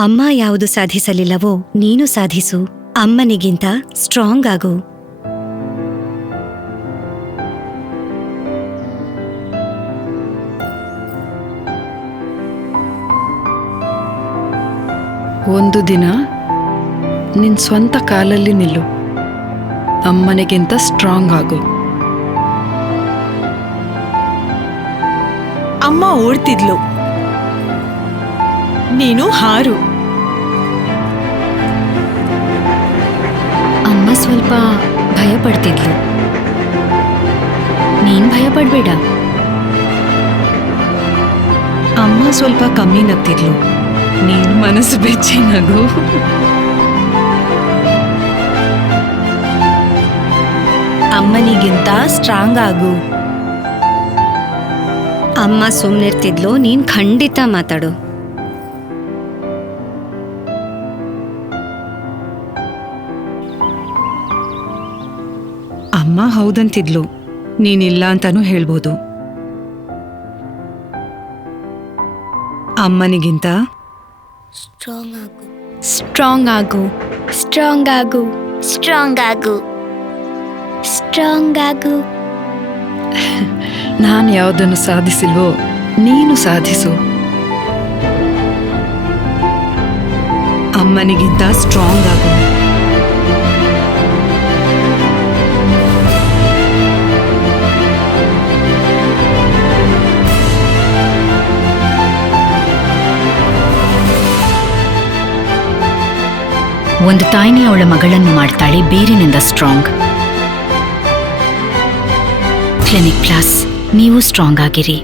ಅಮ್ಮ ಯಾವುದು ಸಾಧಿಸಲಿಲ್ಲವೋ ನೀನು ಸಾಧಿಸು. ಅಮ್ಮನಿಗಿಂತ ಸ್ಟ್ರಾಂಗ್ ಆಗು. ಒಂದು ದಿನ ನಿನ್ ಸ್ವಂತ ಕಾಲಲ್ಲಿ ನಿಲ್ಲು. ಅಮ್ಮನಿಗಿಂತ ಸ್ಟ್ರಾಂಗ್ ಆಗು. ಅಮ್ಮ ಓಡ್ತಿದ್ಲು, ನೀನು ಹಾರು. ಅಮ್ಮ ಸ್ವಲ್ಪ ಭಯ ಪಡ್ತಿದ್ಲು, ನೀನ್ ಭಯ ಪಡ್ಬೇಡ. ಅಮ್ಮ ಸ್ವಲ್ಪ ಕಮ್ಮಿ ನಗ್ತಿದ್ಲು, ನೀನು ಮನಸ್ಸು ಬೆಚ್ಚಿ ನಗು. ಅಮ್ಮನಿಗಿಂತ ಸ್ಟ್ರಾಂಗ್ ಆಗು. ಅಮ್ಮ ಸುಮ್ನಿರ್ತಿದ್ಲು, ನೀನ್ ಖಂಡಿತ ಮಾತಾಡು. ಅಮ್ಮ ಹೌದಂತಿದ್ಲು, ನೀನಿಲ್ಲ ಅಂತಾನೂ ಹೇಳ್ಬೋದು. ಅಮ್ಮನಿಗಿಂತ ಸ್ಟ್ರಾಂಗ್ ಆಗು. ಸ್ಟ್ರಾಂಗ್ ಆಗು. ಸ್ಟ್ರಾಂಗ್ ಆಗು. ಸ್ಟ್ರಾಂಗ್ ಆಗು. ಸ್ಟ್ರಾಂಗ್ ಆಗು. ನಾನು ಯಾವುದನ್ನು ಸಾಧಿಸಿಲ್ವೋ ನೀನು ಸಾಧಿಸು. ಅಮ್ಮನಿಗಿಂತ ಸ್ಟ್ರಾಂಗ್ ಆಗು. ಒಂದು ತಾಯಿನಿ ಅವಳ ಮಗಳನ್ನು ಮಾಡ್ತಾಳೆ ಬೇರಿನಿಂದ ಸ್ಟ್ರಾಂಗ್. ಕ್ಲಿನಿಕ್ ಪ್ಲಸ್, ನೀವು ಸ್ಟ್ರಾಂಗ್ ಆಗಿರಿ.